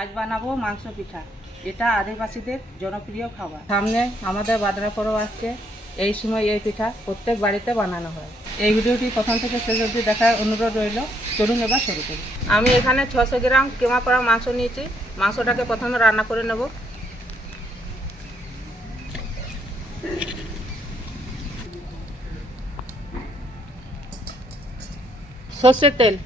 আজ বানাবো মাংস পিঠা। এটা আদিবাসীদের জনপ্রিয় খাবার। সামনে আমাদের বাদরা পরব আসছে। এই সময় এই পিঠা প্রত্যেক বাড়িতে বানানো হয়। এই ভিডিওটি প্রথম থেকে শেষ অবধি দেখার অনুরোধ রইল। চলুন এবার শুরু করি। আমি এখানে 600 গ্রাম কিমা করা মাংস নিয়েছি। মাংসটাকে প্রথমে রান্না করে নেব। সর্ষের তেল,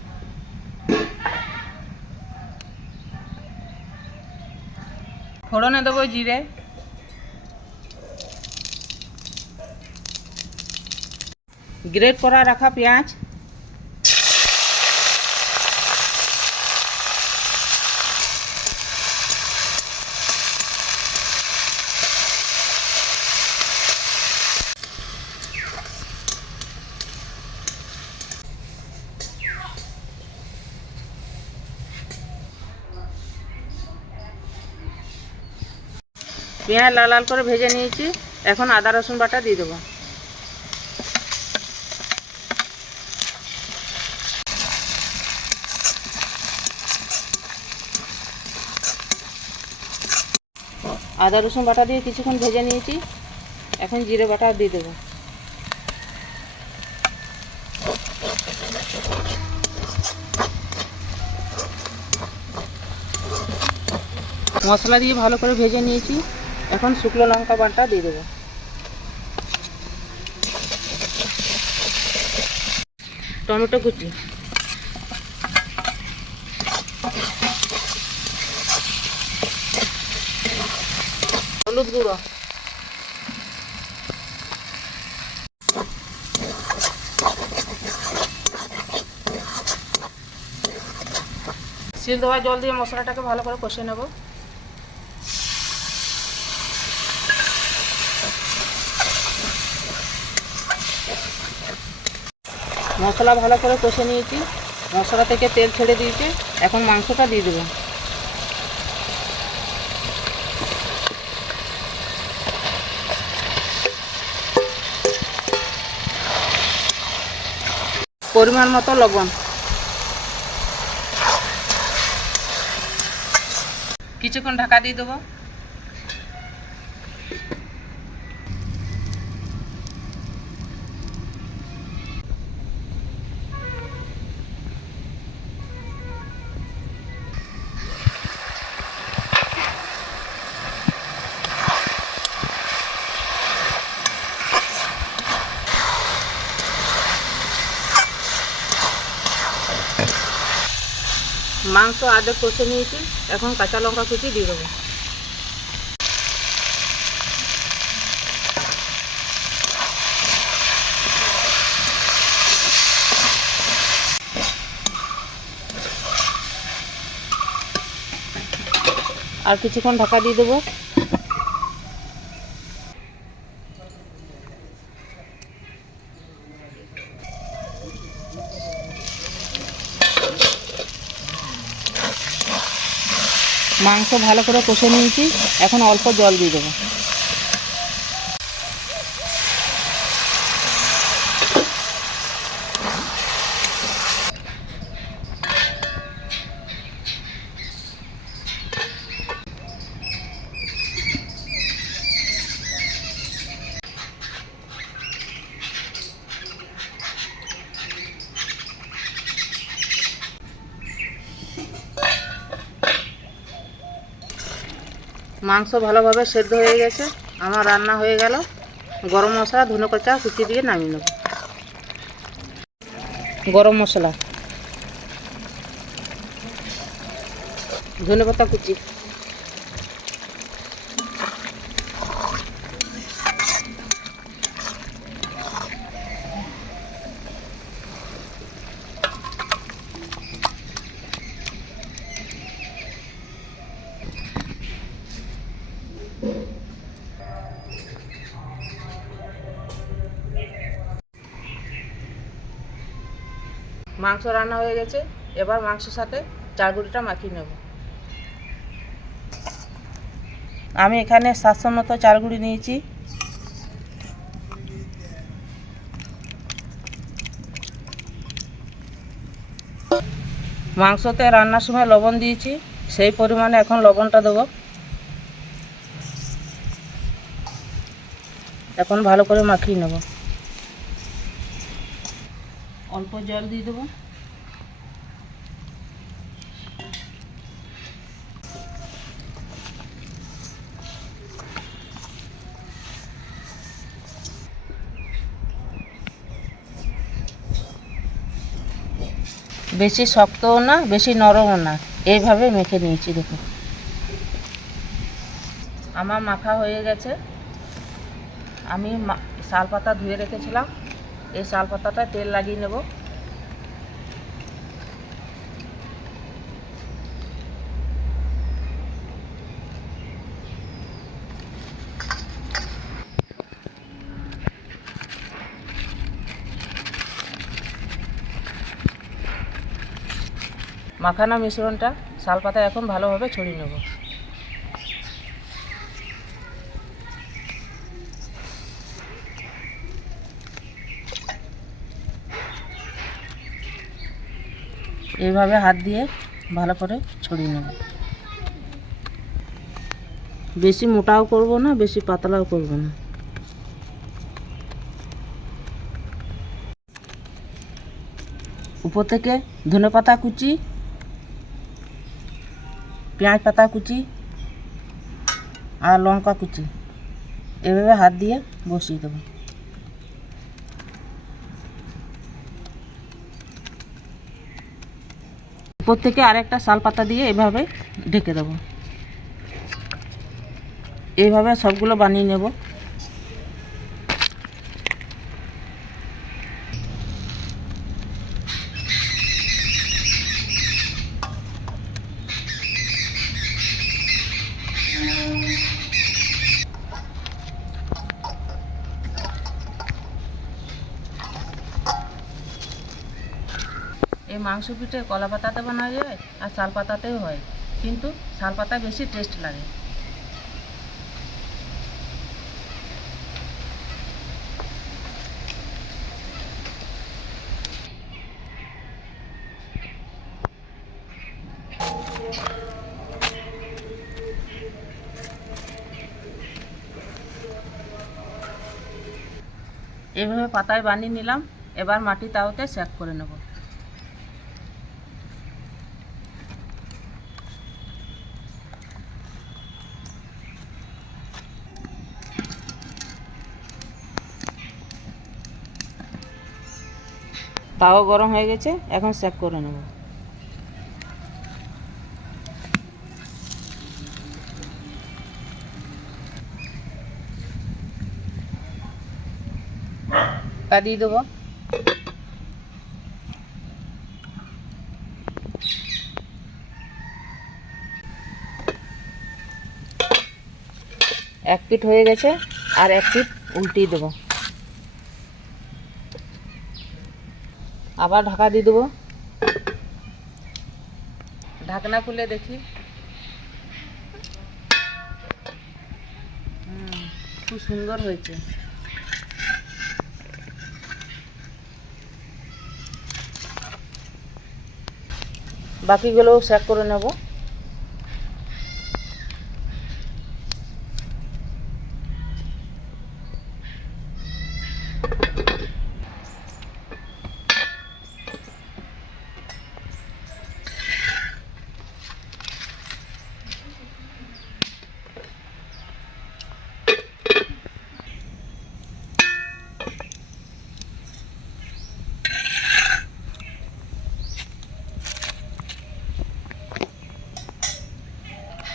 ফোড়নে দেবো জিরে, গ্রেট করা রাখা পেঁয়াজ, পেঁয়াজ লাল লাল করে ভেজে নিয়েছি। এখন আদা রসুন বাটা দিয়ে দেবো। আদা রসুন বাটা দিয়ে কিছুক্ষণ ভেজে নিয়েছি। এখন জিরে বাটা দিয়ে দেবো। মশলা দিয়ে ভালো করে ভেজে নিয়েছি। এখন শুকনো লঙ্কা বাটা দিয়ে দেবো। টমেটো কুচি, হলুদ গুঁড়ো, সিল দেওয়া জল দিয়ে মশলাটাকে ভালো করে কষে নেব। মশলা ভালো করে কষে নিয়েছি। মশলা থেকে তেল ছেড়ে দিয়েছে। এখন মাংসটা দিয়ে দেবো। পরিমাণ মতো লবণ, কিছুক্ষণ ঢাকা দিয়ে দেবো। মাংস আদে কষে নিয়েছি। এখন কাঁচা লঙ্কা কুচি দিয়ে দেবো। আর কিছুক্ষণ ঢাকা দিয়ে দেবো। মাংস ভালো করে কষে নিয়েছি। এখন অল্প জল দিয়ে দেবো। মাংস ভালোভাবে সেদ্ধ হয়ে গেছে। আমার রান্না হয়ে গেল। গরম মশলা, ধনে পাতা কুচি দিয়ে নামিয়ে নেব। গরম মশলা, ধনে পাতা কুচি, মাংস রান্না হয়ে গেছে। এবার মাংসের সাথে চালগুড়িটা মাখিয়ে নেব। আমি এখানে 700 মতো চালগুড়ি নিয়েছি। মাংসতে রান্নার সময় লবণ দিয়েছি, সেই পরিমাণে এখন লবণটা দেবো। এখন ভালো করে মাখিয়ে নেব। অল্প জল দিয়ে দেবো। বেশি শক্তও না, বেশি নরমও না, এইভাবে মেখে নিয়েছি। দেখুন আমার মাখা হয়ে গেছে। আমি শাল পাতা ধুয়ে রেখেছিলাম, এই শাল পাতাটা তেল লাগিয়ে নেব। মাখানো মিশ্রণটা শাল পাতায় এখন ভালোভাবে ছড়িয়ে নেব। এইভাবে হাত দিয়ে ভালো করে ছড়িয়ে নেব। বেশি মোটাও করব না, বেশি পাতলাও করব না। উপর থেকে ধনেপাতা কুচি, পেঁয়াজ পাতা কুচি আর লঙ্কা কুচি এভাবে হাত দিয়ে বসিয়ে দেবো। উপর থেকে আরেকটা শাল পাতা দিয়ে এভাবে ঢেকে দেবো। এইভাবে সবগুলো বানিয়ে নেব। এই মাংস পিঠে কলা পাতাতে বানানো যায় আর শাল পাতাতেও হয়, কিন্তু শাল পাতা বেশি টেস্ট লাগে। এইভাবে পাতায় বানিয়ে নিলাম। এবার মাটি তাওতে সেঁক করে নেব। তাও গরম হয়ে গেছে, এখন সেঁক করে নেব। তা দিয়ে দেবো। এক পিঠ হয়ে গেছে, আর এক পিঠ উল্টিয়ে দেবো। আবার ঢাকা দিয়ে দেবো। ঢাকনা খুলে দেখি। খুব সুন্দর হয়েছে। বাকিগুলোও সেঁক করে নেব।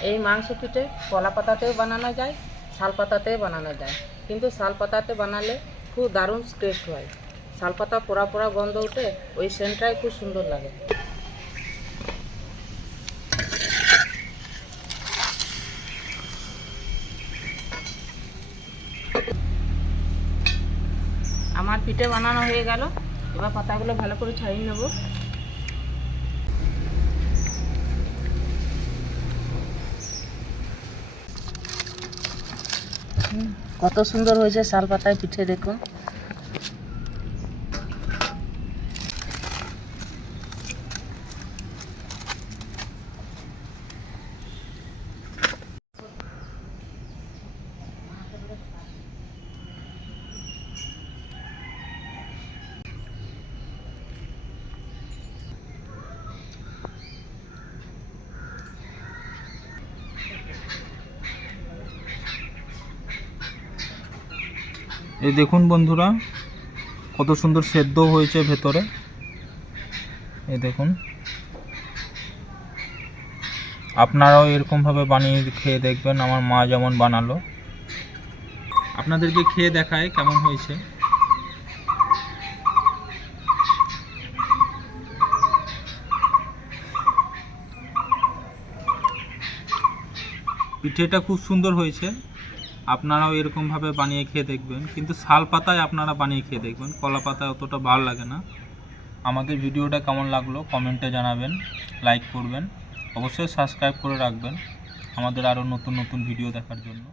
এই মাংস পিঠে কলা পাতাতেও বানানো যায়, শাল পাতাতেও বানানো যায়, কিন্তু শাল পাতাতে বানালে খুব দারুণ টেস্ট হয়। শাল পাতা পোড়া পোড়া গন্ধ উঠে, ওই সেন্টটাই খুব সুন্দর লাগে। আমার পিঠে বানানো হয়ে গেল। এবার পাতাগুলো ভালো করে ছাড়িয়ে নেব। কত সুন্দর হয়েছে শাল পাতায় পিঠে, দেখুন। এই দেখুন বন্ধুরা, কত সুন্দর সেদ্ধ হয়েছে ভেতরে। এই দেখুন, আপনারাও এরকমভাবে বানিয়ে খেয়ে দেখবেন, আমার মা যেমন বানালো। আপনাদেরকে খেয়ে দেখায় কেমন হয়েছে। পিঠেটা খুব সুন্দর হয়েছে, আপনারাও এরকমভাবে বানিয়ে খেয়ে দেখবেন। কিন্তু শাল পাতায় আপনারা বানিয়ে খেয়ে দেখবেন, কলা পাতায় অতটা ভালো লাগে না। আমাদের ভিডিওটা কেমন লাগলো কমেন্টে জানাবেন, লাইক করবেন, অবশ্যই সাবস্ক্রাইব করে রাখবেন আমাদের আরও নতুন নতুন ভিডিও দেখার জন্য।